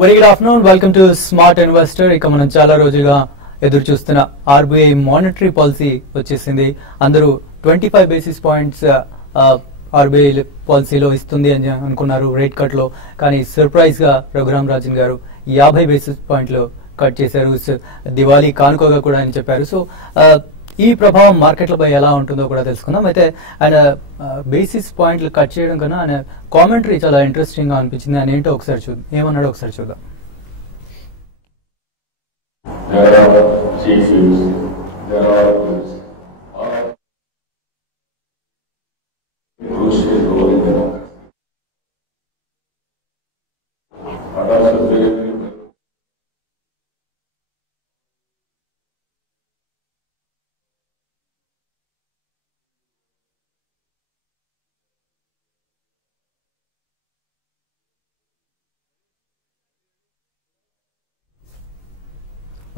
Very good afternoon, welcome to smart investor. ఇక మనం చాలా రోజులుగా ఎదురు చూస్తున్న ఆర్బీఐ మానిటరీ పాలసీ వచ్చేసింది. అందరూ 25 బేసిస్ పాయింట్స్ ఆర్బీఐ పాలసీలో ఇస్తుంది అని అనుకున్నారు రేట్ కట్ లో. కానీ సర్ప్రైజ్ గా రఘురామ్ రాజన్ గారు 50 బేసిస్ పాయింట్లు కట్ చేశారు. దివాళీ కానుకగా కూడా అని చెప్పారు. సో ఈ ప్రభావం మార్కెట్లపై ఎలా ఉంటుందో కూడా తెలుసుకుందాం. అయితే ఆయన బేసిస్ పాయింట్లు కట్ చేయడం కన్నా ఆయన కామెంటరీ చాలా ఇంట్రెస్టింగ్ గా అనిపించింది. ఆయన ఏంటో ఒకసారి చూద్దాం, ఏమన్నాడో ఒకసారి చూద్దాం.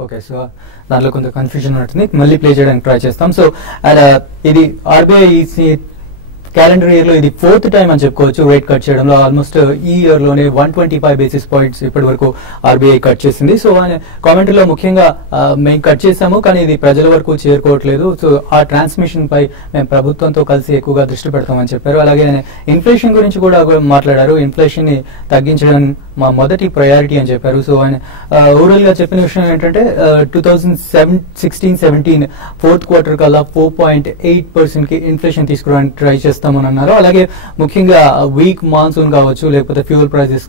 ఓకే, సో దాంట్లో కొంత కన్ఫ్యూజన్ ఉంటుంది, మళ్ళీ ప్లే చేయడానికి ట్రై చేస్తాం. సో ఇది ఆర్బీఐ క్యాలెండర్ ఇయర్ లో ఇది 4th టైం అని చెప్పుకోవచ్చు రేట్ కట్ చేయడంలో. ఆల్మోస్ట్ ఈ ఇయర్ లోనే 125 బేసిస్ పాయింట్స్ ఇప్పటి వరకు ఆర్బీఐ కట్ చేసింది. సో ఆయన కామెంటరీలో ముఖ్యంగా మేము కట్ చేసాము కానీ ఇది ప్రజల వరకు చేరుకోవట్లేదు, సో ఆ ట్రాన్స్మిషన్ పై మేము ప్రభుత్వంతో కలిసి ఎక్కువగా దృష్టి పెడతామని చెప్పారు. అలాగే ఇన్ఫ్లేషన్ గురించి కూడా మాట్లాడారు. ఇన్ఫ్లేషన్ ని తగ్గించడం మా మొదటి ప్రయారిటీ అని చెప్పారు. సో ఆయన ఓవరాల్ గా చెప్పిన విషయం ఏంటంటే 2016-17 4th క్వార్టర్ కల్లా 4.8% కి ఇన్ఫ్లేషన్ తీసుకురావడానికి ట్రై చేస్తామని అన్నారు. అలాగే ముఖ్యంగా వీక్ మాన్సూన్ కావచ్చు, లేకపోతే ఫ్యూయల్ ప్రైసెస్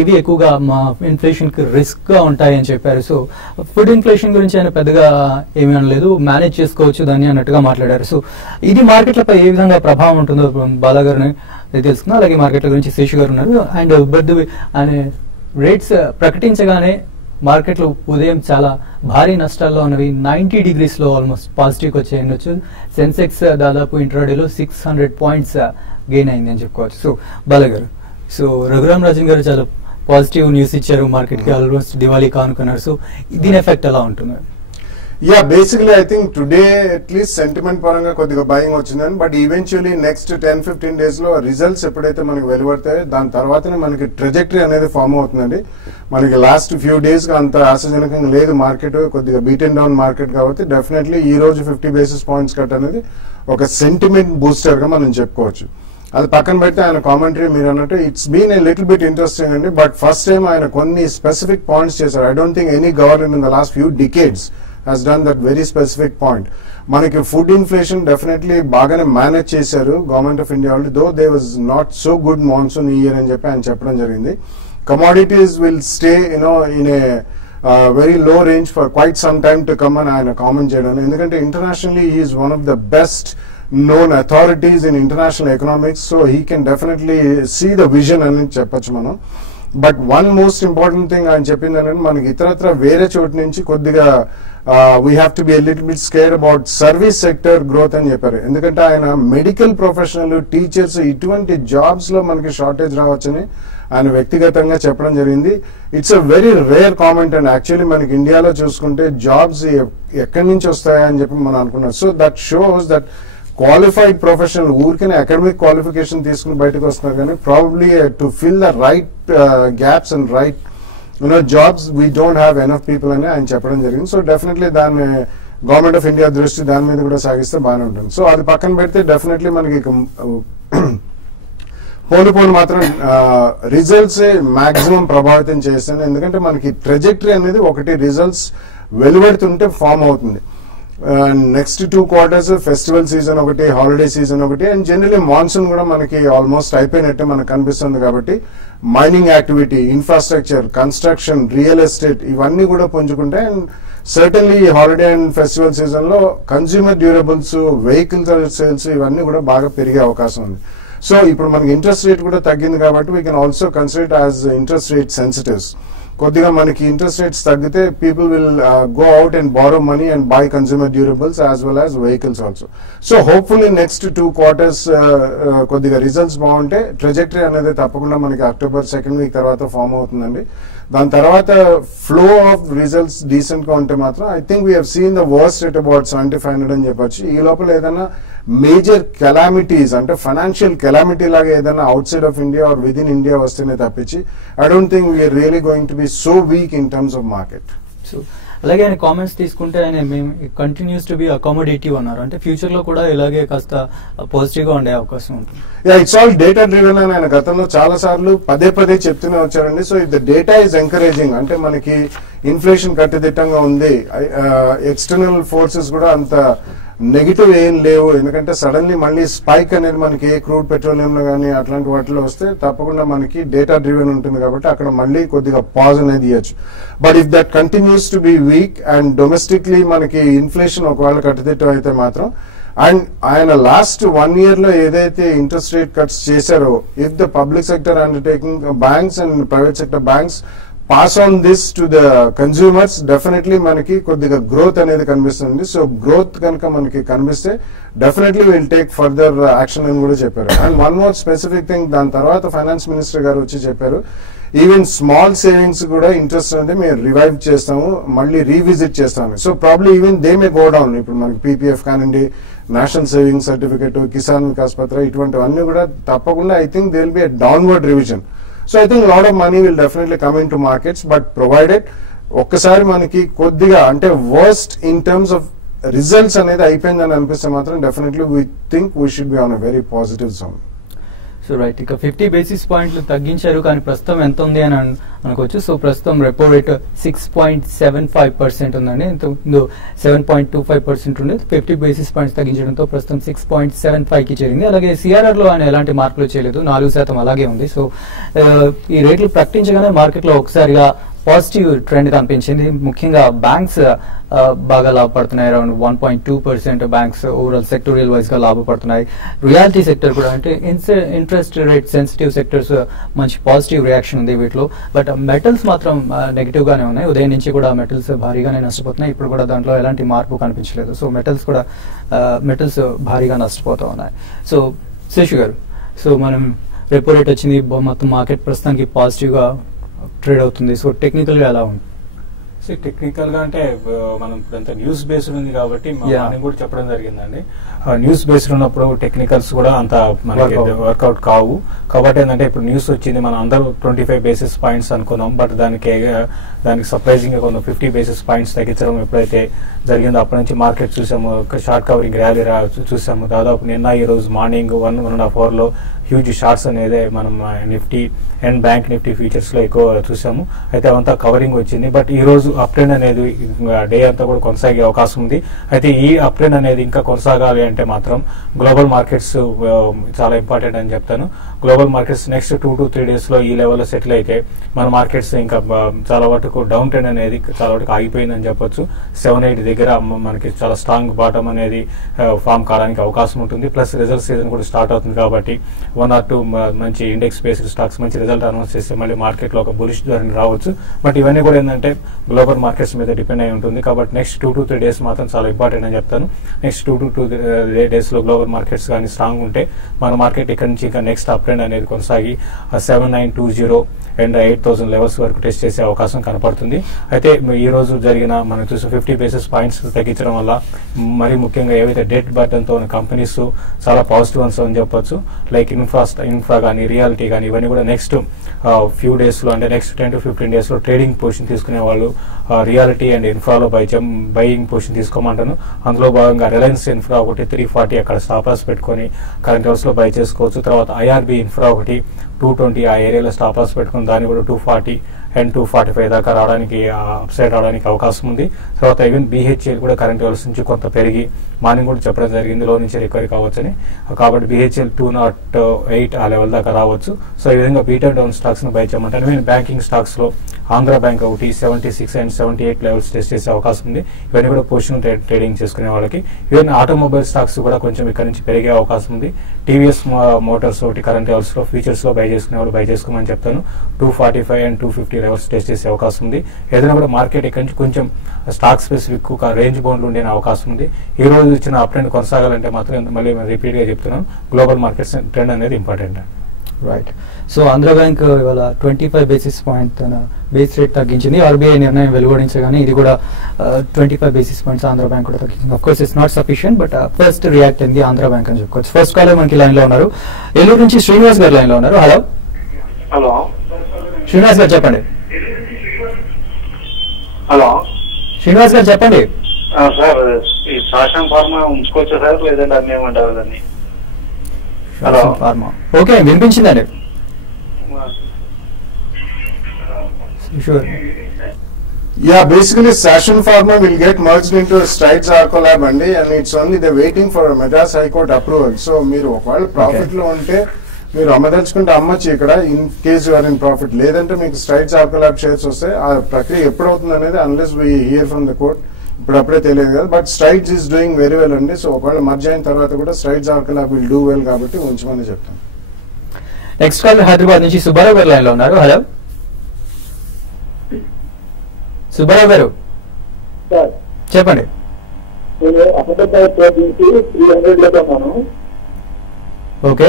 ఇవి ఎక్కువగా మా ఇన్ఫ్లేషన్ కి రిస్క్ గా ఉంటాయని చెప్పారు. సో ఫుడ్ ఇన్ఫ్లేషన్ గురించి ఆయన పెద్దగా ఏమీ అనలేదు, మేనేజ్ చేసుకోవచ్చు దాన్ని అన్నట్టుగా మాట్లాడారు. సో ఇది మార్కెట్లపై ఏ విధంగా ప్రభావం ఉంటుందో బాలాగారిని తెలుసుకున్నా. అలాగే మార్కెట్ల గురించి శేషు గారు ఉన్నారు. అండ్ ఆయన రేట్స్ ప్రకటించగానే మార్కెట్లు ఉదయం చాలా భారీ నష్టాల్లో ఉన్నవి 90 degrees లో ఆల్మోస్ట్ పాజిటివ్ వచ్చేయచ్చు. సెన్సెక్స్ దాదాపు ఇంట్రాడేలో 600 పాయింట్స్ గెయిన్ అయింది అని చెప్పుకోవచ్చు. సో బాలగారు, సో రఘురామ్ రాజన్ గారు చాలా పాజిటివ్ న్యూస్ ఇచ్చారు మార్కెట్ కి, ఆల్మోస్ట్ దివాళీ కానుకున్నారు. సో దీని ఎఫెక్ట్ ఎలా ఉంటుంది? Basically I think today at least sentiment పరంగా కొద్దిగా బయింగ్ వచ్చిందని, బట్ ఈవెన్చువల్లీ నెక్స్ట్ 10-15 days లో రిజల్ట్స్ ఎప్పుడైతే మనకి వెలువడతాయో దాని తర్వాతనే మనకి ట్రెజెక్టరీ అనేది ఫామ్ అవుతుందండి. మనకి లాస్ట్ ఫ్యూ డేస్ గా అంత ఆశాజనకంగా లేదు మార్కెట్, కొద్దిగా బీట్ అండ్ డౌన్ మార్కెట్ కాబట్టి డెఫినెట్లీ ఈ రోజు 50 బేసిస్ పాయింట్స్ కట్ అనేది ఒక సెంటిమెంట్ బూస్టర్ గా మనం చెప్పుకోవచ్చు. అది పక్కన పెడితే ఆయన కామెంటరీ మీరు అన్నట్టు it's been a little bit interesting అండి. బట్ ఫస్ట్ టైం ఆయన కొన్ని స్పెసిఫిక్ పాయింట్స్ చేశారు. I don't think any government in the last few decades has done that very specific point. మనకి ఫుడ్ ఇన్ఫ్లేషన్ డెఫినెట్లీ బాగానే manage చేశారు government of India వాళ్ళు, though they was not so good monsoon ఈ year అని చెప్పి ఆయన చెప్పడం జరిగింది. Commodities will stay in a very low range for quite some time to come అని ఆయన కామెంట్ చేయడం. ఎందుకంటే internationally he is one of the best known authorities in international economics, so he can definitely see the vision అని చెప్పొచ్చు మనం. But one most important thing ఆయన చెప్పింది ఏంటంటే మనకి ఇతరత్ర వేరే చోటు నుంచి కొద్దిగా we have to be a little bit scared about service sector growth అని చెప్పారు. ఎందుకంటే ఆయన మెడికల్ ప్రొఫెషనల్, టీచర్స్ ఇటువంటి జాబ్స్ లో మనకి షార్టేజ్ రావచ్చని ఆయన వ్యక్తిగతంగా చెప్పడం జరిగింది. It's a very rare comment and actually మనకి ఇండియాలో చూసుకుంటే జాబ్స్ ఎక్కడి నుంచి వస్తాయని చెప్పి మనం అనుకున్నాం. So that shows that qualified professional ఊరికనే అకాడమిక్ క్వాలిఫికేషన్ తీసుకుని బయటకు వస్తున్నారు కానీ probably to fill the right gaps and right jobs we don't have enough people అని ఆయన చెప్పడం జరిగింది. సో డెఫినెట్లీ దాన్ని గవర్నమెంట్ ఆఫ్ ఇండియా దృష్టి దాని మీద కూడా సాగిస్తే బాగానే ఉంటుంది. సో అది పక్కన పెడితే డెఫినెట్లీ మనకి పోను మాత్రం రిజల్ట్స్ మాక్సిమం ప్రభావితం చేస్తాను. ఎందుకంటే మనకి ట్రెజెక్టరీ అనేది ఒకటి రిజల్ట్స్ వెలువడుతుంటే ఫామ్ అవుతుంది. నెక్స్ట్ 2 quarters ఫెస్టివల్ సీజన్ ఒకటి, హాలిడే సీజన్ ఒకటి, అండ్ జనరలీ మాన్సూన్ కూడా మనకి ఆల్మోస్ట్ అయిపోయినట్టే మనకు కనిపిస్తుంది. కాబట్టి mining activity, infrastructure, construction, real estate ఇవన్నీ కూడా పుంజుకుంటే and certainly holiday and festival season లో కన్స్యూమర్ డ్యూరబుల్స్, వెహికల్ సేల్స్ ఇవన్నీ కూడా బాగా పెరిగే అవకాశం ఉంది. సో ఇప్పుడు మనకి ఇంట్రెస్ట్ రేట్ కూడా తగ్గింది కాబట్టి we can also consider as interest rate sensitives. కొద్దిగా మనకి ఇంట్రెస్ట్ రేట్స్ తగ్గితే people will go out and borrow money and buy consumer durables as well as vehicles also. So hopefully next 2 quarters కొద్దిగా results బాగుంటే trajectory అనేది తప్పకుండా మనకి October 2nd week తర్వాత form అవుతుందండి. దాని తర్వాత ఫ్లో ఆఫ్ రిజల్ట్స్ డీసెంట్ గా ఉంటే మాత్రం I think we have seen the worst at about 7500 అని చెప్పొచ్చు. ఈ లోపల ఏదైనా మేజర్ కెలామిటీస్ అంటే ఫైనాన్షియల్ కెలామిటీ లాగా ఏదైనా outside of India or within India వస్తేనే తప్పించి I don't think we're really going to be so weak in terms of market. So అలాగే ఆయన కామెంట్స్ తీసుకుంటే ఆయన మేము కంటిన్యూస్ టు బి అకామిడేటివ్ అన్నారు, అంటే ఫ్యూచర్ లో కూడా ఇలాగే కాస్త పాజిటివ్ గా ఉండే అవకాశం ఉంటుంది. ఇట్స్ ఆల్ డేటా డ్రివెన్ అని ఆయన గతంలో చాలా సార్లు పదే చెప్తూనే వచ్చారండి. So if the data is encouraging అంటే మనకి ఇన్ఫ్లేషన్ కట్టుదిట్టంగా ఉంది, ఎక్స్టర్నల్ ఫోర్సెస్ కూడా అంత నెగిటివ్ ఏం లేవు, ఎందుకంటే సడన్లీ మళ్ళీ స్పైక్ అనేది మనకి ఏ క్రూడ్ పెట్రోలియం లో కానీ అట్లాంటి వాటిలో వస్తే తప్పకుండా మనకి డేటా డ్రివెన్ ఉంటుంది కాబట్టి అక్కడ మళ్ళీ కొద్దిగా పాజ్ అనేది ఇవ్వచ్చు. But if that continues to be weak and domestically మనకి ఇన్ఫ్లేషన్ ఒకవేళ కట్టుదిట్టం అయితే మాత్రం, అండ్ ఆయన లాస్ట్ 1 year లో ఏదైతే ఇంట్రెస్ట్ రేట్ కట్స్ చేశారో, if the public sector undertaking banks and private sector banks pass on this to the consumers, definitely మనకి కొద్దిగా గ్రోత్ అనేది కనిపిస్తుంది. సో గ్రోత్ కనుక మనకి కనిపిస్తే definitely will take further action అని కూడా చెప్పారు. And one more specific thing, దాని తర్వాత ఫైనాన్స్ మినిస్టర్ గారు వచ్చి చెప్పారు, ఈవెన్ స్మాల్ సేవింగ్స్ కూడా ఇంట్రెస్ట్ అనేది మేము రివైవ్ చేస్తాము, మళ్ళీ రీవిజిట్ చేస్తాము. So probably even they may go down. ఇప్పుడు మనకి పీపీఎఫ్ కానివ్వండి, national saving certificate, Kisan Vikas పత్ర, ఇటువంటివన్నీ కూడా తప్పకుండా I think they will be a downward revision. So I think a lot of money will definitely come into markets, but provided ఒక్కసారి మనకి కొద్దిగా అంటే worst in terms of results అనేది అయిపోయిందని అనిపిస్తే మాత్రం definitely we think we should be on a very positive zone. So right, ఇక 50 basis points తగ్గించారు, కానీ ప్రస్తుతం ఎంత ఉంది అని అనుకోవచ్చు. సో ప్రస్తుతం రెపో రేట్ 6.75% ఉందండి, ఇంతకుముందు 7.25% ఉండేది. 50 basis points తగ్గించడంతో ప్రస్తుతం 6.75 కి చేరింది. అలాగే సిఆర్ఆర్ లో ఆయన ఎలాంటి మార్పులు చేయలేదు, 4% అలాగే ఉంది. సో ఈ రేట్లు ప్రకటించగానే మార్కెట్ లో ఒకసారిగా పాజిటివ్ ట్రెండ్ కనిపించింది. ముఖ్యంగా బ్యాంక్స్ బాగా లాభపడుతున్నాయి, around 1.2% banks overall sectorial wise గా లాభపడుతున్నాయి. రియాలిటీ సెక్టర్ కూడా అంటే ఇంట్రెస్ట్ రేట్ సెన్సిటివ్ సెక్టర్స్ మంచి పాజిటివ్ రియాక్షన్ ఉంది వీటిలో. బట్ మెటల్స్ మాత్రం నెగిటివ్ గానే ఉన్నాయి. ఉదయం నుంచి కూడా మెటల్స్ భారీగానే నష్టపోతున్నాయి, ఇప్పుడు కూడా దాంట్లో ఎలాంటి మార్పు కనిపించలేదు. సో మెటల్స్ భారీగా నష్టపోతూ ఉన్నాయి. సో శేషు గారు, సో మనం రెపో రేట్ వచ్చింది, మొత్తం మార్కెట్ ప్రస్తుతానికి పాజిటివ్ గా ట్రేడ్ అవుతుంది. సో టెక్నికల్ గా ఎలా ఉంది? టెక్నికల్ గా అంటే మనం ఇప్పుడంతా న్యూస్ బేస్డ్ ఉంది కాబట్టి మార్నింగ్ కూడా చెప్పడం జరిగిందండి. న్యూస్ బేస్డ్ ఉన్నప్పుడు టెక్నికల్స్ కూడా అంత మనకి వర్కౌట్ కావు. కాబట్టి ఏంటంటే ఇప్పుడు న్యూస్ వచ్చింది, మనం అందరూ 25 basis points అనుకున్నాం, బట్ దానికి సర్ప్రైజింగ్ గా కొంత 50 basis points తగ్గించడం ఎప్పుడైతే జరిగిందో అప్పటి నుంచి మార్కెట్ చూసాము, షార్ట్ కవరింగ్ ర్యాలీ చూసాము. దాదాపు నిన్న ఈ రోజు మార్నింగ్ 1.5 hours లో హ్యూజ్ షార్ట్స్ అనేది మనం Nifty and bank Nifty futures లో ఎక్కువ చూసాము. అయితే అవంతా కవరింగ్ వచ్చింది, బట్ ఈ రోజు అప్ ట్రెండ్ అనేది డే అంతా కూడా కొనసాగే అవకాశం ఉంది. అయితే ఈ అప్ ట్రెండ్ అనేది ఇంకా కొనసాగాలి అంటే మాత్రం గ్లోబల్ మార్కెట్స్ చాలా ఇంపార్టెంట్ అని చెప్తాను. Global markets next 2 to 3 days లో ఈ లెవెల్లో సెటిల్ అయితే మన మార్కెట్స్ ఇంకా చాలా వరకు డౌన్ ట్రెండ్ అనేది చాలా వరకు ఆగిపోయిందని చెప్పొచ్చు. 7-8 దగ్గర మనకి చాలా స్ట్రాంగ్ బాటమ్ అనేది ఫామ్ కావడానికి అవకాశం ఉంటుంది. ప్లస్ రిజల్ట్ సీజన్ కూడా స్టార్ట్ అవుతుంది కాబట్టి 1 or 2 మంచి ఇండెక్స్ బేస్డ్ స్టాక్స్ మంచి రిజల్ట్ అనౌన్స్ చేస్తే మళ్ళీ మార్కెట్ లో ఒక బులిష్ ధోరణి రావచ్చు. బట్ ఇవన్నీ కూడా ఏంటంటే గ్లోబల్ మార్కెట్స్ మీద డిపెండ్ అయి ఉంటుంది. కాబట్టి నెక్స్ట్ 2 to 3 days మాత్రం చాలా ఇంపార్టెంట్ అని చెప్తాను. నెక్స్ట్ 2 to 3 days లో గ్లోబల్ మార్కెట్స్ కానీ స్ట్రాంగ్ ఉంటే మన మార్కెట్ ఇక్కడ నుంచి ఇంకా నెక్స్ట్ అప్ ట్రెండ్ అనేది కొనసాగి 7920 అండ్ 8000 లెవెల్స్ వరకు టెస్ట్ చేసే అవకాశం కనపడుతుంది. అయితే ఈ రోజు జరిగిన మనం చూసి 50 basis points తగ్గించడం వల్ల మరీ ముఖ్యంగా ఏవైతే డెట్ బర్డెన్ తో ఉన్న కంపెనీస్ చాలా పాజిటివ్ అని చెప్పొచ్చు. లైక్ ఇన్ఫ్రా కానీ రియాలిటీ కానీ ఇవన్నీ కూడా నెక్స్ట్ ఫ్యూ డేస్ లో అంటే నెక్స్ట్ 10 to 15 days లో ట్రేడింగ్ పొజిషన్ తీసుకునే వాళ్ళు రియాలిటీ అండ్ ఇన్ఫ్రాలో బయింగ్ పొజిషన్ తీసుకోమంటాను. అందులో భాగంగా రిలయన్స్ ఇన్ఫ్రా ఒకటి 340 అక్కడ స్టాప్ లాస్ పెట్టుకొని కరెంట్ హౌస్ లో బై చేసుకోవచ్చు. తర్వాత ఐఆర్బి ఇన్ఫ్రా ఒకటి 220 ఆ ఏరియాలో స్టాప్ లాస్ పెట్టుకుని దాన్ని కూడా 240 and 245 దాకా రావడానికి అప్సైడ్ రావడానికి అవకాశం ఉంది. తర్వాత ఈవెన్ BHEL కూడా కరెంట్ లెవెల్స్ నుంచి కొంత పెరిగి మార్నింగ్ కూడా చెప్పడం జరిగింది లో నుంచి రికవరీ కావచ్చని. కాబట్టి BHEL 208 ఆ లెవెల్ దాకా రావచ్చు. సో ఈ విధంగా బీటర్ డౌన్ స్టాక్స్ ను బై చేయమంటారు. ఈవెన్ బ్యాంకింగ్ స్టాక్స్ లో ఆంధ్ర బ్యాంక్ ఒకటి 76 and 78 లెవెల్స్ టెస్ట్ చేసే అవకాశం ఉంది. ఇవన్నీ కూడా పొజిషన్ ట్రేడింగ్ చేసుకునే వాళ్ళకి. ఈవెన్ ఆటోమొబైల్ స్టాక్స్ కూడా కొంచెం ఇక్కడ నుంచి పెరిగే అవకాశం ఉంది. టీవీఎస్ మోటార్స్ ఒకటి కరెంట్ లెవెల్స్ లో ఫ్యూచర్స్ లో బై చేసుకునే వాళ్ళు బై చేసుకోమని చెప్తాను. 245 and 250 లెవెల్స్ టెస్ట్ చేసే అవకాశం ఉంది. ఏదైనా కూడా మార్కెట్ ఇక్కడ నుంచి కొంచెం స్టాక్ స్పెసిఫిక్ రేంజ్ బౌండ్ ఉండే అవకాశం ఉంది. ఈ రోజు ఇచ్చిన అప్ ట్రెండ్ కొనసాగాలంటే మాత్రం మళ్ళీ రిపీట్ గా చెప్తున్నాను, గ్లోబల్ మార్కెట్స్ ట్రెండ్ అనేది important. Right. So Andhra bank ఇవాళ 25 బేసిస్ పాయింట్ తన బేస్ రేట్ తగ్గించింది. ఆర్బీఐ నిర్ణయం వెలువడించగానే ఇది కూడా 25 బేసిస్ పాయింట్స్ ఆంధ్ర బ్యాంక్ కూడా తగ్గించింది. Of course it's not sufficient, but first react అయింది ఆంధ్ర బ్యాంక్ అని చెప్పుకోవచ్చు. ఫస్ట్ కాలర్ మనకి లైన్ లో ఉన్నారు. ఏలూరు నుంచి శ్రీనివాస్ గారు లైన్ లో ఉన్నారు. హలో హలో శ్రీనివాస్ గారు చెప్పండి. హలో శ్రీనివాస్ గారు చెప్పండి. సార్ ఈ శాసన ఫార్మా ఉంచుకోవచ్చా సార్, లేదంటే అమ్మేమంటారు దాన్ని? హలో ఫార్మా ఓకే వినిపించిందండి. Sure. Yeah, basically Sassion Pharma will get merged into Strides Arcolab and it's only they're waiting for a Madras High Court approval. So మీరు ఒకవేళ ప్రాఫిట్ లో ఉంటే మీరు అమ్మదలుచుకుంటే అమ్మచ్చు ఇక్కడ, in case you're in profit. లేదంటే మీకు స్ట్రైడ్స్ ఆర్కోలాబ్ షేర్స్ వస్తాయి. ఆ ప్రక్రియ ఎప్పుడు అవుతుంది అనేది unless we hear from the court ఇప్పుడప్పుడే తెలియదు కదా. But Strides is doing very well అండి. సో ఒకవేళ మర్జ్ అయిన తర్వాత కూడా Strides Arcolab will do well కాబట్టి ఉంచమని చెప్తాను. నెక్స్ట్ కాల్ హైదరాబాద్ నుంచి సుబ్బారావు గారు లైన్ లో ఉన్నారు. హలో సుబ్బారావు గారు చెప్పండి. ఓకే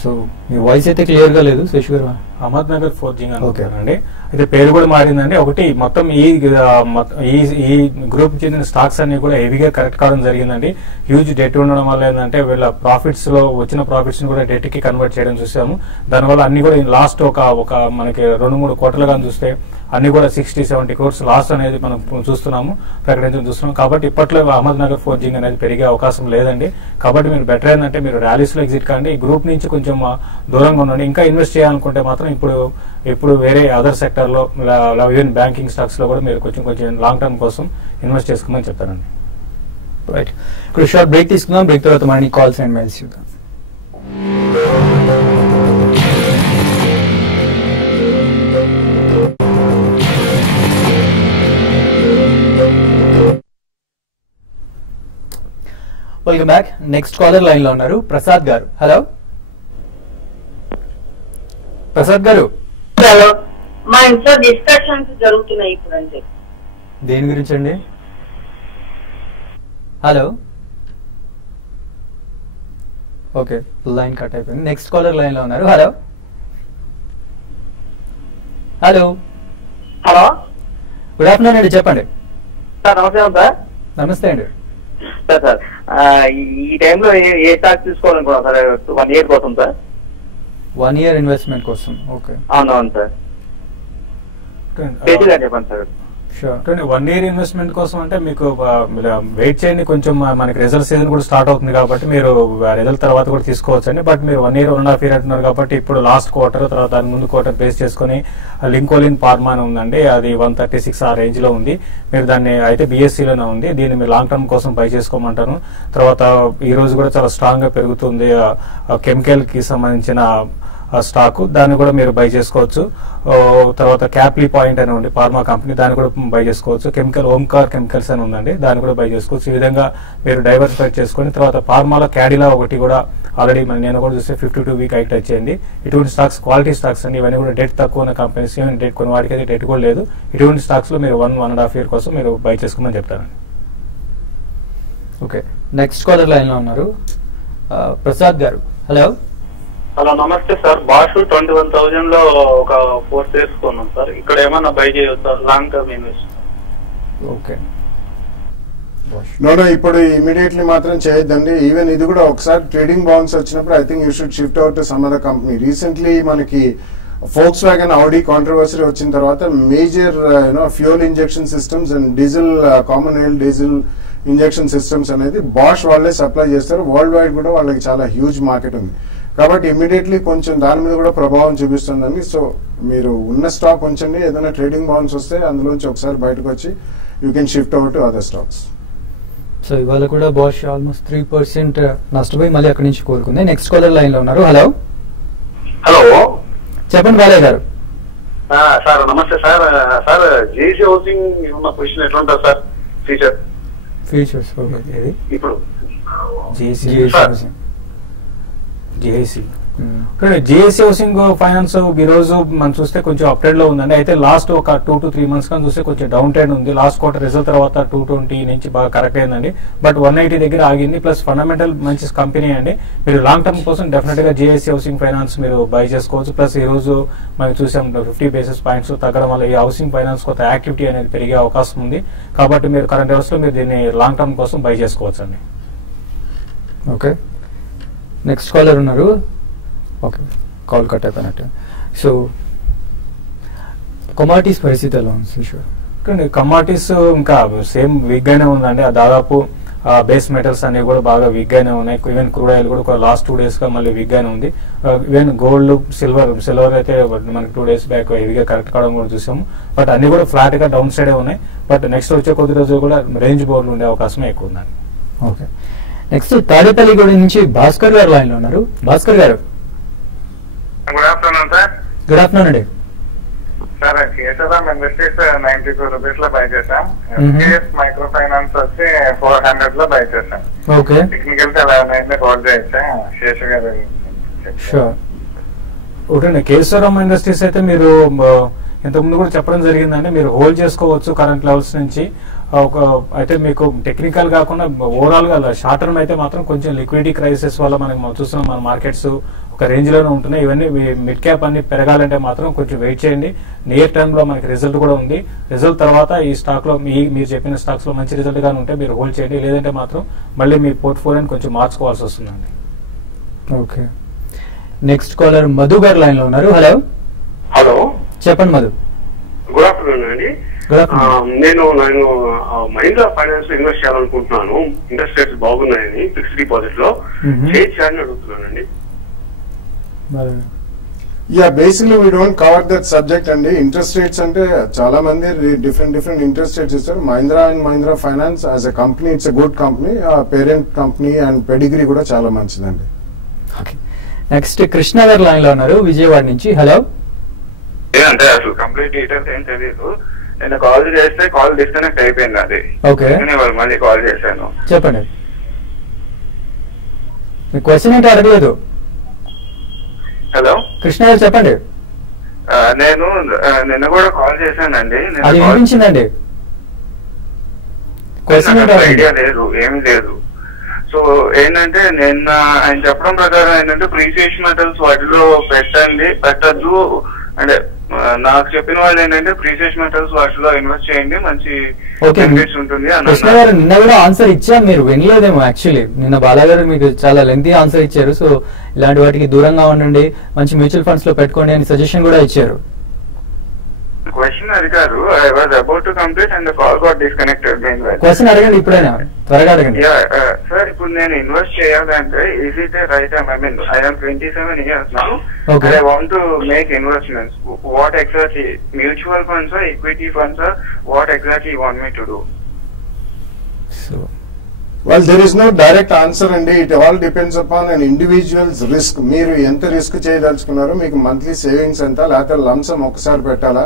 సో మీ వాయిస్ అయితే క్లియర్ గా లేదు శేష్ గారు. అహ్మద్ నగర్ ఫోర్జింగ్ అనుకుంటానండి. అయితే పేరు కూడా మారిందండి. ఒకటి మొత్తం ఈ గ్రూప్ చెందిన స్టాక్స్ అన్ని కూడా హెవీగా కరెక్ట్ కావడం జరిగిందండి. హ్యూజ్ డెట్ ఉండడం వల్ల ఏంటంటే వీళ్ళ ప్రాఫిట్స్ లో వచ్చిన ప్రాఫిట్స్ ని కూడా డెట్ కి కన్వర్ట్ చేయడం చూసాము. దానివల్ల అన్ని కూడా లాస్ట్ ఒక మనకి 2-3 కోట్లుగా చూస్తే అన్ని కూడా 60-70 crores లాస్ అనేది మనం చూస్తున్నాము, ప్రకటించడం చూస్తున్నాం. కాబట్టి ఇప్పట్లో అహ్మద్ నగర్ ఫోర్జింగ్ అనేది పెరిగే అవకాశం లేదండి. కాబట్టి మీరు బెటర్ ఏంటంటే మీరు ర్యాలీస్ లో ఎగ్జిట్ కాండి, ఈ గ్రూప్ నుంచి కొంచెం దూరంగా ఉండండి. ఇంకా ఇన్వెస్ట్ చేయాలనుకుంటే మాత్రం ఇప్పుడు వేరే అదర్ సెక్టర్ లో ఈవెన్ బ్యాంకింగ్ స్టాక్స్ లో కూడా మీరు కొంచెం లాంగ్ టర్మ్ కోసం ఇన్వెస్ట్ చేసుకోమని చెప్తానండి. రైట్, ఇప్పుడు షార్ట్ బ్రేక్ తీసుకుందాం. బ్రేక్ తర్వాత మనీ కాల్స్ అండ్ మెయిల్స్ చూద్దాం. Welcome back. Next caller line లో ఉన్నారు ప్రసాద్ గారు. హలో ప్రసాద్ గారు. హలో, మా ఇంట్లో డిస్కషన్స్ జరుగుతున్నాయి ఇప్పుడు. అంటే దేని గురించి అండి? హలో ఓకే లైన్ కట్ అయిపోయింది. నెక్స్ట్ కాలర్ లైన్ లో ఉన్నారు. Hello hello hello good afternoon అండి, చెప్పండి. సార్ నమస్కారం సార్. నమస్తే అండి. సార్ ఈ టైంలో ఏ స్టాక్ తీసుకోవాలనుకున్నాం సార్? 1 year కోసం సార్. 1 year ఇన్వెస్ట్మెంట్ కోసం. ఓకే అవునవును సార్. చెప్పండి సార్. షూర్. 1 year ఇన్వెస్ట్మెంట్ కోసం అంటే మీకు వెయిట్ చేయండి, కొంచెం మనకి రిజల్ట్ సీజన్ కూడా స్టార్ట్ అవుతుంది కాబట్టి మీరు రిజల్ట్ తర్వాత కూడా తీసుకోవచ్చు అండి. బట్ మీరు 1 year 1.5 year అంటున్నారు కాబట్టి ఇప్పుడు లాస్ట్ క్వార్టర్ తర్వాత దాని ముందు క్వార్టర్ బేస్ చేసుకుని లింకోలిన్ ఫార్మా అని ఉందండి, అది 136 ఆ రేంజ్ లో ఉంది. మీరు దాన్ని అయితే బిఎస్సీలోనే ఉంది, దీన్ని మీరు లాంగ్ టర్మ్ కోసం బై చేసుకోమంటాను. తర్వాత ఈ రోజు కూడా చాలా స్ట్రాంగ్ గా పెరుగుతుంది కెమికల్ కి సంబంధించిన స్టాక్, దాన్ని కూడా మీరు బై చేసుకోవచ్చు. తర్వాత క్యాప్లీ పాయింట్ అని ఉంది ఫార్మా కంపెనీ, దాన్ని కూడా బై చేసుకోవచ్చు. ఓంకార్ కెమికల్స్ అని ఉందండి, దాన్ని కూడా బై చేసుకోవచ్చు. ఈ విధంగా మీరు డైవర్సిఫై చేసుకుని తర్వాత ఫార్మాలో క్యాడిలా ఒకటి కూడా ఆల్రెడీ నేను కూడా చూస్తే 52-week హైక్ టచ్ చేయండి. ఇటువంటి స్టాక్స్ క్వాలిటీ స్టాక్స్ అండి, ఇవన్నీ కూడా డెట్ తక్కువ ఉన్న కంపెనీస్, ఏమైనా డెట్ కొన్ని వాటికి అయితే డెట్ కూడా లేదు. ఇటువంటి స్టాక్స్ లో మీరు 1.5 year కోసం మీరు బై చేసుకోమని చెప్తానండి. ఓకే నెక్స్ట్ కాలర్ లైన్ లో ఉన్నారు ప్రసాద్ గారు. హలో హలో నమస్తే సార్. బాష్ 21,000 లో ఒక 4 shares కొన్నాం సార్. ఇక్కడ ఏమన్నా బై చేయొచ్చా long term invest? Okay no ఇప్పుడు ఇమీడియట్లీ మాత్రం చేయొద్దండి. ఈవెన్ ఇది కూడా ఒకసారి ట్రేడింగ్ బౌన్స్ వచ్చినప్పుడు I think you should shift out to some other company. Recently మనకి ఫోక్స్ వ్యాగన్ ఆడి కాంట్రవర్సీ వచ్చిన తర్వాత major fuel injection systems and diesel common rail diesel injection systems అనేది బాష్ వాళ్ళే సప్లై చేస్తారు. వరల్డ్ వైడ్ కూడా వాళ్ళకి చాలా హ్యూజ్ మార్కెట్ ఉంది కాబట్టి ఇమీడియట్లీ కొంచెం దాని మీద కూడా ప్రభావం చూపిస్తుందండి. సో మీరు ఉన్న స్టాక్ ఉంచండి, ఏదైనా ట్రేడింగ్ బౌన్స్ వస్తే అందులోంచి ఒకసారి బయటకు వచ్చి you can shift out to other stocks. So ఇవాళ కూడా బాష్ ఆల్మోస్ట్ 3% నష్టపోయి మళ్ళీ అక్కడి నుంచి కోరుకుంది. నెక్స్ట్ కాలర్ లైన్ లో ఉన్నారు. హలో హలో చెప్పండి బాలయ్య గారు. సార్ నమస్తే సార్. సార్ జేసీ హౌసింగ్ ఉన్న పొజిషన్ ఎట్లా ఉంటుంది సార్ ఫీచర్స్? ఇప్పుడు జేసీ జిఎస్సి హౌసింగ్ ఫైనాన్స్ ఈ రోజు మనం చూస్తే కొంచెం అప్ ట్రెండ్ లో ఉందండి. అయితే లాస్ట్ ఒక 2 to 3 months కానీ చూస్తే కొంచెం డౌన్ ట్రెండ్ ఉంది. లాస్ట్ క్వార్టర్ రిజల్ట్ తర్వాత 220 నుంచి బాగా కరెక్ట్ అయిందండి. బట్ 180 దగ్గర ఆగింది. ప్లస్ ఫండమెంటల్ మంచి కంపెనీ అండి. మీరు లాంగ్ టర్మ్ కోసం డెఫినెట్ గా జిఎస్సి హౌసింగ్ ఫైనాన్స్ మీరు బై చేసుకోవచ్చు. ప్లస్ ఈ రోజు మనం చూసాం 50 basis points తగ్గడం వల్ల ఈ హౌసింగ్ ఫైనాన్స్ కొత్త యాక్టివిటీ అనేది పెరిగే అవకాశం ఉంది. కాబట్టి మీరు కరెంట్ అవర్స్ లో మీరు దీన్ని లాంగ్ టర్మ్ కోసం బై చేసుకోవచ్చు అండి. ఓకే, నెక్స్ట్ కాలర్ ఉన్నారు. ఓకే, కాల్ కట్ అయిపోయినట్టు. సో కమాడిటీస్ పరిస్థితి ఎలా ఉంది కిషోర్? కమాడిటీస్ ఇంకా సేమ్ వీక్ గానే ఉందండి. దాదాపు బేస్ మెటల్స్ అన్ని కూడా బాగా వీక్ గానే ఉన్నాయి. ఈవెన్ క్రూడ్ ఆయిల్ కూడా లాస్ట్ 2 days గా మళ్ళీ వీక్ గానే ఉంది. ఈవెన్ గోల్డ్, సిల్వర్ అయితే మనకి 2 days బ్యాక్ హెవీగా కరెక్ట్ కావడం కూడా చూసాము. బట్ అన్ని కూడా ఫ్లాట్ గా డౌన్ సైడే ఉన్నాయి. బట్ నెక్స్ట్ వచ్చే కొద్ది రోజులు కూడా రేంజ్ బోర్డులు ఉండే అవకాశం ఎక్కువ ఉందండి. ఓకే, నెక్స్ట్ తాడేపల్లిగూడ నుంచి భాస్కర్ గారు లైన్ లో ఉన్నారు. భాస్కర్ గారు, good afternoon sir. Good afternoon అండి. సార్ కేసీఆర్ ఇండస్ట్రీస్ 92 రూపీస్ లో బై చేశాం. కేఎస్ మైక్రో ఫైనాన్స్ వచ్చి 400 లో బై చేశాం. ఓకే, టెక్నికల్ గా 11 హోల్డ్ చేసా. శేషు గారు షూర్. ఒకటండి, కేశవరామ్ ఇండస్ట్రీస్ అయితే మీరు ఇంతకుముందు కూడా చెప్పడం జరిగిందండి. మీరు హోల్డ్ చేసుకోవచ్చు కరెంట్ లెవెల్స్ నుంచి. అయితే మీకు టెక్నికల్ కాకుండా ఓవరాల్ గా షార్ట్ టర్మ్ అయితే మాత్రం కొంచెం లిక్విడిటీ క్రైసిస్ వల్ల మనం చూస్తున్నాం మన మార్కెట్స్ ఒక రేంజ్ లోనే ఉంటున్నాయి. ఇవన్నీ మిడ్ క్యాప్ అన్ని పెరగాలంటే మాత్రం కొంచెం వెయిట్ చేయండి. నియర్ టర్మ్ లో మనకి రిజల్ట్ కూడా ఉంది. రిజల్ట్ తర్వాత ఈ స్టాక్ లో మీరు చెప్పిన స్టాక్స్ లో మంచి రిజల్ట్ గానీ ఉంటే మీరు హోల్డ్ చేయండి. లేదంటే మాత్రం మళ్ళీ మీ పోర్ట్ఫోలియోని కొంచెం మార్చుకోవాల్సి వస్తుందండి. ఓకే, నెక్స్ట్ కాలర్ మధు గారు లైన్ లో ఉన్నారు. హలో హలో, చెప్పండి మధు. గుడ్ ఆఫ్టర్నూన్ అండి. నేను మహీంద్రా ఫైనాన్స్ లో ఇన్వెస్ట్ చేయాలనుకుంటున్నాను. ఇంట్రెస్ట్ రేట్స్ బాగున్నాయని ఫిక్స్డ్ డిపాజిట్ లో చేయాలని అడుగుతున్నానండి. Yeah, basically we don't cover that subject అండి. ఇంట్రెస్ట్ రేట్స్ అంటే చాలా మంది డిఫరెంట్ ఇంట్రెస్ట్ రేట్స్ ఇస్తారు. Mahindra and Mahindra Finance as a company it's a good company. Parent company and pedigree కూడా చాలా మంచిదండి. ఓకే, నెక్స్ట్ కృష్ణ గారు లైన్ లో ఉన్నారు విజయవాడ నుంచి. హలో. అంటే అసలు కంప్లీట్ డీటెయిల్స్ ఏం తెలియదు. నేను కాల్ చేస్తే కాల్ డిస్కనెక్ట్ అయిపోయింది. అది ఓకే, మళ్ళీ కాల్ చేశాను. చెప్పండి, మీ క్వశ్చన్ ఏంటో అడగలేదు. హలో కృష్ణ గారు చెప్పండి. నేను నిన్న కూడా కాల్ చేశానండి. అది వినిపించిందండి. క్వశ్చన్ ఏంటో ఐడియా లేదు, ఏమి లేదు. సో ఏంటంటే నిన్న ఆయన చెప్పడం ప్రకారం ఏంటంటే ప్రీసియస్ మెటల్స్ వాటిలో పెట్టద్దు అంటే నాకు చెప్పిన వాళ్ళు ఏంటంటే ప్రీసియస్ మెటల్స్ వాటిలో ఇన్వెస్ట్ చేయండి, మంచి బెనిఫిట్స్ ఉంటుంది. కృష్ణ గారు నిన్న కూడా ఆన్సర్ ఇచ్చారు, మీరు వినలేదేమో. యాక్చువల్లీ నిన్న బాలా గారు మీకు చాలా లెంతీ ఆన్సర్ ఇచ్చారు. సో ఇలాంటి వాటికి దూరంగా ఉండండి, మంచి మ్యూచువల్ ఫండ్స్ లో పెట్టుకోండి అని సజెషన్ కూడా ఇచ్చారు. క్వశ్చన్ అడిగారు. I was about to complete and call got disconnected. Question అడగండి, ఇప్పుడైనా త్వరగా అడగండి. సార్ ఇప్పుడు నేను ఇన్వెస్ట్ చేయాలంటే is it right time? I mean I am 27 years now. Okay. I want to make investments. What exactly? Mutual funds or equity funds or what exactly you want me to do? So Well, there is no direct answer and it all depends upon an individual's risk. మీరు ఎంత risk చేయదలుచుకున్నారో, మీకు monthly savings ఎంత, లేకపోతే లంసం ఒకసారి పెట్టాలా.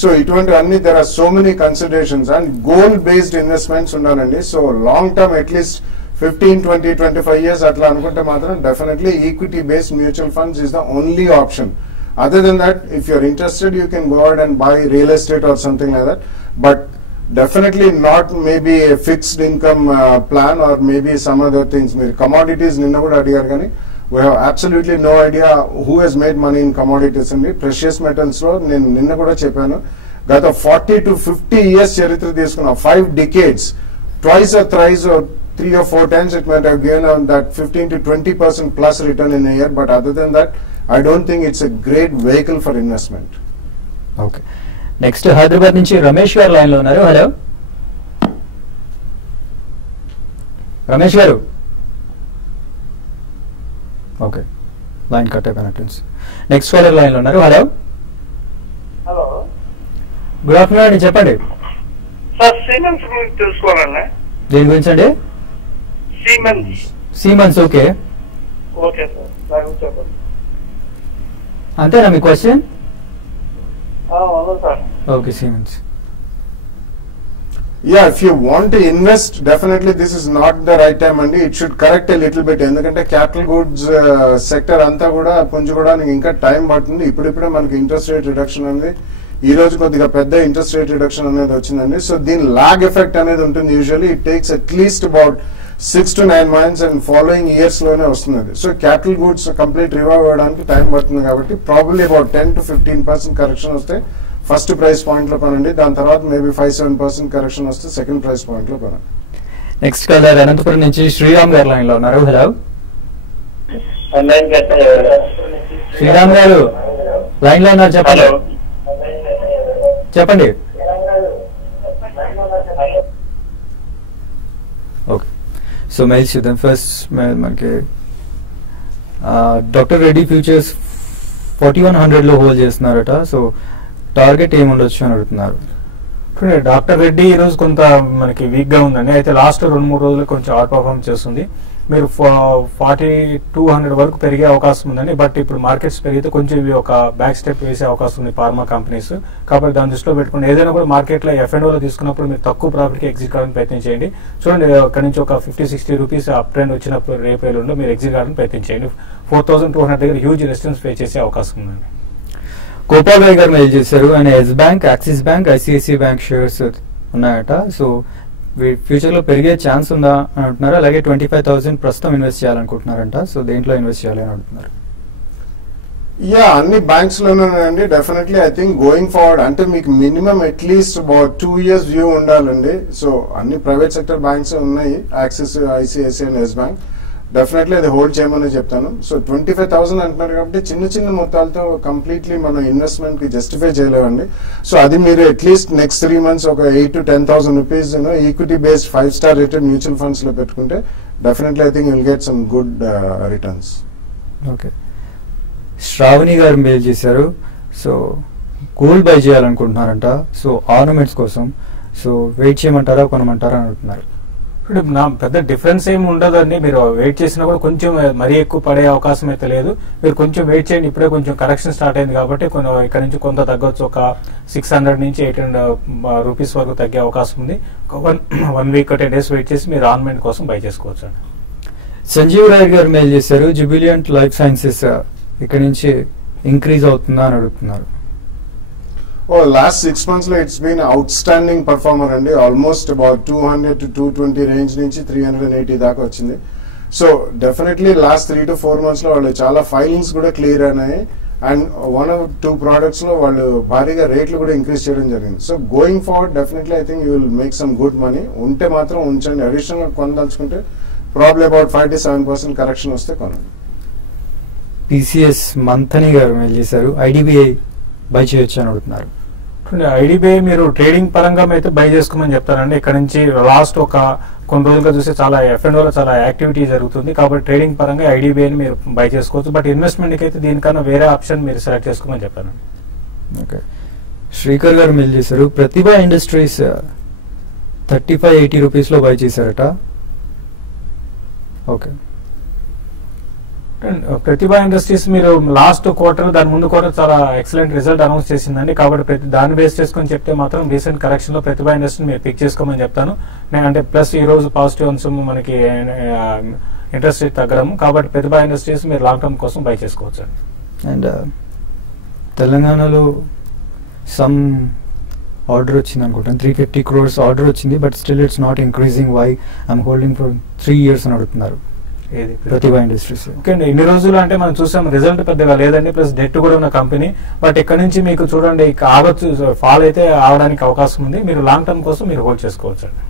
So ఇటువంటి అన్ని there are so many considerations and goal based investments ఉండాలండి. So long term at least 15, 20, 25 years అట్లా అనుకుంటే మాత్రం definitely equity based mutual funds is the only option. Other than that, if you are interested, you can go out and buy real estate or something like that. But definitely not maybe a fixed income plan or maybe some other things. Commodities ninna kuda adigaru gani we have absolutely no idea who has made money in commodities and precious metals lo nenu ninna kuda cheppanu gata 40 to 50 years charitra తీసుకున్నా 5 decades twice or thrice or 3 or 4 times it might have given that 15 to 20% plus return in a year, but other than that I don't think it's a great vehicle for investment. Okay. Next Hyderabad నుంచి రమేష్ గారు line లో ఉన్నారు. Hello Ramesh గారు. Okay, line cut అయిపోయినట్టు. Next caller line లో ఉన్నారు. Hello hello, good afternoon అండి, చెప్పండి. సార్ సిమెన్స్ గురించి తెలుసుకోవాలండి. దేని గురించి అండి? సీమెన్స్. ఓకే ఓకే సార్, చెప్పండి. అంతేనా మీ క్వశ్చన్? అవును sir. Okay, Siemens. Yeah, if you want to invest, definitely this is not the right time అండి. It should correct a little bit. ఎందుకంటే క్యాపిటల్ గుడ్స్ సెక్టర్ అంతా కూడా పుంజుకోవడానికి ఇంకా టైం పడుతుంది. ఇప్పుడిప్పుడే మనకి ఇంట్రెస్ట్ రేట్ రిడక్షన్ అనేది ఈ రోజు కొద్దిగా పెద్ద ఇంట్రెస్ట్ రేట్ రిడక్షన్ అనేది వచ్చిందండి. సో దీని లాగ్ ఎఫెక్ట్ అనేది ఉంటుంది. Usually it takes at least about 6 to 9 months and following years లోనే వస్తుంది. So capital goods complete revive అవ్వడానికి టైం పడుతుంది కాబట్టి ప్రాబబ్లీ అబౌట్ 10 to 15% కరెక్షన్ వస్తే ఫస్ట్ ప్రైస్ పాయింట్ లో కొనండి. దాని తర్వాత మేబీ 5-7% కరెక్షన్ వస్తే సెకండ్ ప్రైస్ పాయింట్ లో కొనండి. నెక్స్ట్ కలర్ అనంతపురం నుంచి శ్రీరామ్ గారు లైన్ లో ఉన్నారు. హలో శ్రీరామ్ గారు లైన్ లో ఉన్నారు, చెప్పండి. చెప్పండి. ఓకే, సో మెయిల్స్ చూద్దాం. ఫస్ట్ మెయిల్ మనకి డాక్టర్ రెడ్డి ఫ్యూచర్స్ 4100 లో హోల్డ్ చేస్తున్నారట. సో టార్గెట్ ఏముండొచ్చు అని అడుగుతున్నారు. డాక్టర్ రెడ్డి ఈ రోజు కొంత మనకి వీక్ గా ఉందండి. అయితే లాస్ట్ 2-3 రోజులు కొంచెం అవుట్ పర్ఫార్మ్ చేస్తుంది. మీరు 4200 వరకు పెరిగే అవకాశం ఉందండి. బట్ ఇప్పుడు మార్కెట్స్ పెరిగితే కొంచెం ఇవి ఒక బ్యాక్ స్టెప్ వేసే అవకాశం ఉంది ఫార్మా కంపెనీస్. కాబట్టి దాని దృష్టిలో పెట్టుకుని ఏదైనా కూడా మార్కెట్ లో F&O లో తీసుకున్నప్పుడు మీరు తక్కువ ప్రాఫిట్ కి ఎగ్జిట్ కావడానికి ప్రయత్నం చేయండి. చూడండి, అక్కడ నుంచి ఒక 50-60 రూపీస్ అప్ ట్రెండ్ వచ్చినప్పుడు రేపు ఎల్లుండిలో మీరు ఎగ్జిట్ కావడానికి ప్రయత్నం చేయండి. 4200 దగ్గర హ్యూజ్ రెసిస్టెన్స్ ఫేస్ చేసే అవకాశం ఉందండి. గోపాల్ రాయ్ గారు మెయిల్ చేశారు. ఆయన Yes bank, Axis bank, ICICI bank shares ఉన్నాయట. సో ఫ్యూచర్ లో పెరిగే ఛాన్స్ ఉందా అని అంటున్నారు. అలాగే 25,000 ప్రస్తుతం ఇన్వెస్ట్ చేయాలనుకుంటున్నారంట. సో దేంట్లో ఇన్వెస్ట్ చేయాలి అని అంటున్నారు. యా, అన్ని బ్యాంక్స్ లోనేనండి. Definitely I think going forward అంటే మీకు minimum at least about 2 years view ఉండాలండి. సో అన్ని ప్రైవేట్ సెక్టర్ బ్యాంక్స్ ఉన్నాయి, Axis, ICICI and Yes bank. Definitely అది హోల్డ్ చేయమని చెప్తాను. సో 25,000 అంటున్నారు కాబట్టి చిన్న చిన్న మొత్తాలతో కంప్లీట్లీ మన ఇన్వెస్ట్మెంట్ కి జస్టిఫై చేయలేవండి. సో అది మీరు అట్లీస్ట్ నెక్స్ట్ 3 months ఒక 8 to 10,000 rupees equity based 5-star rated mutual funds లో పెట్టుకుంటే definitely I think will get some good returns. Okay, Shravani garu mail చేశారు. సో గోల్డ్ బై చేయాలనుకుంటున్నారంట. సో ఆర్నమెంట్స్ కోసం. సో వెయిట్ చేయమంటారా, కొనమంటారా అని అడుగుతున్నారు. ఇప్పుడు నా పెద్ద డిఫరెన్స్ ఏమి ఉండదండి. మీరు వెయిట్ చేసినా కూడా కొంచెం మరీ ఎక్కువ పడే అవకాశం అయితే లేదు. మీరు కొంచెం వెయిట్ చేయండి. ఇప్పుడే కొంచెం కరెక్షన్ స్టార్ట్ అయింది కాబట్టి ఇక్కడ నుంచి కొంత తగ్గొచ్చు. ఒక 600 నుంచి 800 రూపీస్ వరకు తగ్గే అవకాశం ఉంది. 1 week 10 days వెయిట్ చేసి మీరు ఆర్నమెంట్ కోసం బై చేసుకోవచ్చు. సంజీవ్ రాయ్ గారు మెయిల్ చేశారు. జుబిలియంట్ లైఫ్ సైన్సెస్ ఇక్కడ నుంచి ఇంక్రీజ్ అవుతుందా అని అడుగుతున్నారు. లాస్ట్ 6 months లో ఇట్స్ బీన్ అవుట్స్టాండింగ్ పర్ఫార్మర్ అండి. ఆల్మోస్ట్ అబౌట్ 200 to 220 రేంజ్ నుంచి 380 దాకా వచ్చింది. So definitely last 3 to 4 months లో వాళ్ళు చాలా ఫైలింగ్స్ కూడా క్లియర్ అయినాయి. అండ్ 1 or 2 products లో వాళ్ళు భారీగా రేట్లు కూడా ఇంక్రీజ్ చేయడం జరిగింది. So going forward definitely I think you will make some good money. ఉంటే మాత్రం ఉంచండి. అడిషనల్ గా కొనదలుచుకుంటే ప్రాబ్లీ అబౌట్ 5-7% కరెక్షన్ వస్తే కొనండి. పిసిఎస్ మంథని గారు మెయిల్ చేశారు. ఐడిబిఐ బై చేయొచ్చు అని అడుగుతున్నారు. ఐడిబిఐ మీరు ట్రేడింగ్ పరంగా అయితే బై చేసుకోమని చెప్తారండి. ఇక్కడ నుంచి లాస్ట్ ఒక కొన్ని రోజులుగా చూస్తే చాలా F&O లో చాలా యాక్టివిటీ జరుగుతుంది. కాబట్టి ట్రేడింగ్ పరంగా ఐడిబిఐని మీరు బై చేసుకోవచ్చు. బట్ ఇన్వెస్ట్మెంట్ అయితే దీనికన్నా వేరే ఆప్షన్ మీరు సెలెక్ట్ చేసుకోమని చెప్తానండి. ఓకే, శ్రీకర్ గారు మెయిల్ చేశారు. ప్రతిభ ఇండస్ట్రీస్ 35-80 రూపీస్ లో బై చేశారట. ఓకే, ప్రతిభ ఇండస్ట్రీస్ మీరు లాస్ట్ క్వార్టర్ దాని ముందు క్వార్టర్ చాలా ఎక్సలెంట్ రిజల్ట్ అనౌన్స్ చేసిందండి. కాబట్టి దాన్ని బేస్ చేసుకుని చెప్తే మాత్రం రీసెంట్ కరెక్షన్ లో ప్రతిభ ఇండస్ట్రీ మీరు పిక్ చేసుకోమని చెప్తాను. అంటే ప్లస్ ఈ రోజు పాజిటివ్ అంశం మనకి ఇంట్రెస్ట్ రేట్ తగ్గడం. కాబట్టి ప్రతిభ ఇండస్ట్రీస్ మీరు లాంగ్ టర్మ్ కోసం బై చేసుకోవచ్చు. అండ్ తెలంగాణలో సమ్ ఆర్డర్ వచ్చింది అనుకుంటాను. 350 crores ఆర్డర్ వచ్చింది. But still it's not increasing. Why I'm holding for 3 years అని అడుగుతున్నారు. ప్రతిభ ఇండస్ట్రీస్. ఓకే అండి, ఇన్ని రోజులు అంటే మనం చూసాం రిజల్ట్ పెద్దగా లేదండి. ప్లస్ డెట్ కూడా ఉన్న కంపెనీ. బట్ ఇక్కడ నుంచి మీకు చూడండి ఆగొచ్చు, ఫాల్ అయితే అవడానికి అవకాశం ఉంది. మీరు లాంగ్ టర్మ్ కోసం మీరు హోల్డ్ చేసుకోవచ్చు అండి.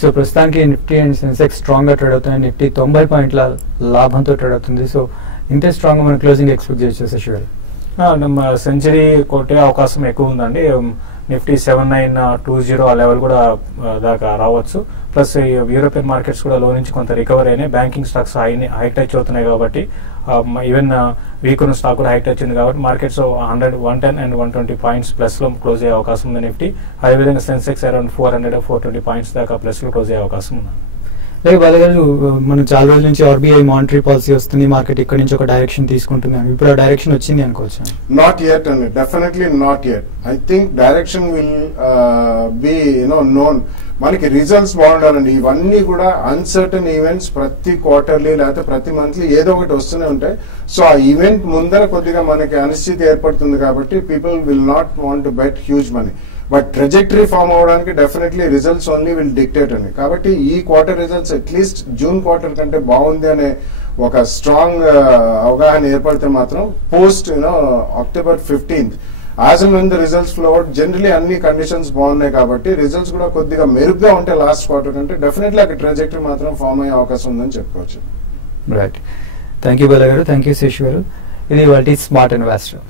సో ప్రస్తుతానికి నిఫ్టీ అండ్ సెన్సెక్స్ స్ట్రాంగ్ గా ట్రేడ్ అవుతున్నాయి. నిఫ్టీ 90 పాయింట్ల లాభంతో ట్రేడ్ అవుతుంది. సో ఇంత స్ట్రాంగ్ గా మనం క్లోజింగ్ ఎక్స్పెక్ట్ చేయొచ్చు శశిగారు. సెంచరీ కొట్టే అవకాశం ఎక్కువ ఉందండి. నిఫ్టీ 7920 ఆ లెవెల్ కూడా దాకా రావచ్చు. ప్లస్ యూరోపియన్ మార్కెట్స్ కూడా లో నుంచి కొంత రికవర్ అయినాయి. బ్యాంకింగ్ స్టాక్స్ హై టచ్ అవుతున్నాయి కాబట్టి ఈవెన్ వీక్ ఉన్న స్టాక్ కూడా హై టచ్ ఉంది కాబట్టి మార్కెట్స్ 100, 110 and 120 పాయింట్స్ ప్లస్ లో క్లోజ్ అయ్యే అవకాశం ఉంది నిఫ్టీ. అదేవిధంగా సెన్సెక్స్ అరౌండ్ 400, 420 పాయింట్స్ దాకా ప్లస్ లో క్లోజ్ అయ్యే అవకాశం ఉంది. లైక్ బాలగారు మనం చాలా రోజుల నుంచి ఆర్బీఐ మానిటరీ పాలసీ వస్తుంది, మార్కెట్ ఇక్కడ నుంచి ఒక డైరెక్షన్ తీసుకుంటుంది, ఇప్పుడు ఆ డైరెక్షన్ వచ్చింది అనుకోవచ్చు? నాట్ యెట్ అండి, definitely not yet. I think direction will be known. మనకి రిజల్ట్స్ బాగుండాలండి. ఇవన్నీ కూడా అన్సర్టన్ ఈవెంట్స్, ప్రతి క్వార్టర్లీ లేకపోతే ప్రతి మంత్లీ ఏదో ఒకటి వస్తూనే ఉంటాయి. సో ఆ ఈవెంట్ ముందర కొద్దిగా మనకి అనిశ్చితి ఏర్పడుతుంది కాబట్టి people will not want to bet huge money. But trajectory form అవడానికి definitely results only will dictate అండి. కాబట్టి ఈ quarter results at least June quarter కంటే బాగుంది అనే ఒక స్ట్రాంగ్ అవగాహన ఏర్పడితే మాత్రం post October 15th as and when the results flow out, generally అన్ని కండిషన్స్ బాగున్నాయి కాబట్టి రిజల్ట్స్ కూడా కొద్దిగా మెరుగ్గా ఉంటే లాస్ట్ క్వార్టర్ కంటే డెఫినెట్లీ అక్కడ ట్రెజెక్టరీ మాత్రం ఫామ్ అయ్యే అవకాశం ఉందని చెప్పుకోవచ్చు. రైట్, థ్యాంక్ యూ బాలా గారు, థ్యాంక్ యూ శేష్ గారు. ఇది వాటి స్మార్ట్ ఇన్వెస్టర్.